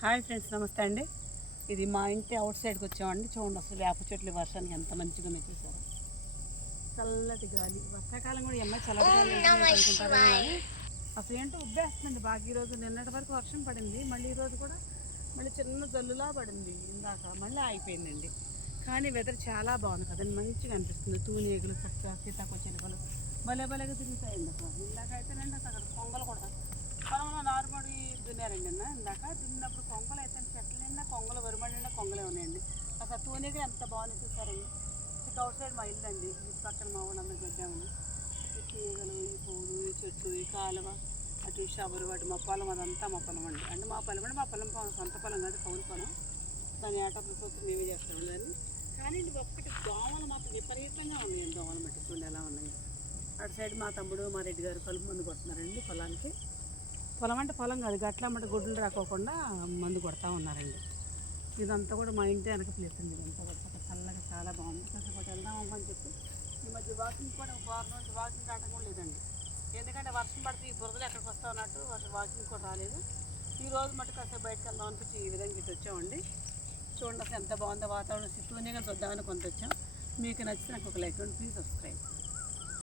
Hi friends, నమస్తే అండి. ఇది మా ఇంటి అవుట్ సైడ్కి వచ్చామండి. చూడండి అసలు వేప చెట్లు వర్షానికి ఎంత మంచిగా చూసారు. చల్లటి గాలి, వర్షాకాలం కూడా ఏమన్నా చల్లటి గాలి అనుకుంటారు కానీ అసలు ఏంటో ఉబ్బేస్తుందండి బాగా. ఈరోజు నిన్నటి వరకు వర్షం పడింది, మళ్ళీ ఈరోజు కూడా మళ్ళీ చిన్న జల్లులా పడింది. ఇందాక మళ్ళీ అయిపోయిందండి. కానీ వెదర్ చాలా బాగుంది కదండి, మంచిగా అనిపిస్తుంది. తూనీగలు చక్కగా సీతాకోచిలుకలు భలే భలేగా తిరుగుతాయండి. అసలు ఇందాక అయితేనండి అక్కడ కొంగలు కూడా పొలంలో నారుమడి దున్నారండి. ఇందాక దున్నప్పుడు కొంగలు అయితే చెట్ల నిండా కొంగలు, వరిమడి నిండా కొంగలే ఉన్నాయండి. అసలు తూనీగా ఎంత బాగుంది చూసారండి. ఇక అవుట్ సైడ్ మా ఇల్లు అండి, ఈ పక్కన మా వాళ్ళందరూ పెట్టామని. ఈ తీగలు, ఈ పువ్వులు, ఈ చెట్లు, ఈ కాలువ, అటు షబరు, అటు మా పొలం, అదంతా మా పొలం అండి. అంటే మా పొలం అంటే మా పొలం సొంత పొలం కాదు, కౌలు పొలం. దాని ఏటప్పుడు కోసం మేమే చేస్తాం దాన్ని. కానీ ఒక్కటి దోమలు మాత్రం విపరీతంగా ఉన్నాయండి. దోమలు మట్టి చూడండి ఎలా ఉన్నాయి. అటు సైడ్ మా తమ్ముడు, మా రెడ్డి గారు కలుపు మందు కొడుతున్నారండి పొలానికి. పొలం అంటే పొలం కాదు, గట్ల మట్టి గుడ్లు రాకోకుండా మందు కొడతా ఉన్నారండి. ఇదంతా కూడా మా ఇంటి వెనక ప్లేస్ అండి. ఇదంతా కూడా చల్లగా చాలా బాగుంది. కాసేపటి వెళ్దాం అని చెప్పి ఈ మధ్య వాకింగ్ కూడా ఒక వారం రోజు వాకింగ్ రావడం కూడా లేదండి. ఎందుకంటే వర్షం పడితే ఈ బురదలు ఎక్కడికి వస్తా ఉన్నట్టు అసలు వాకింగ్ కూడా రాలేదు. ఈ రోజు మటు కాసేపు బయటకు వెళ్దాం అనిపించి ఈ విధంగా ఇటు వచ్చామండి. చూడండి అసలు ఎంత బాగుందో వాతావరణం. తూనీగా చూద్దామని కొంత వచ్చాం. మీకు నచ్చితే నాకు ఒక లైక్ అండి, ప్లీజ్ సబ్స్క్రైబ్.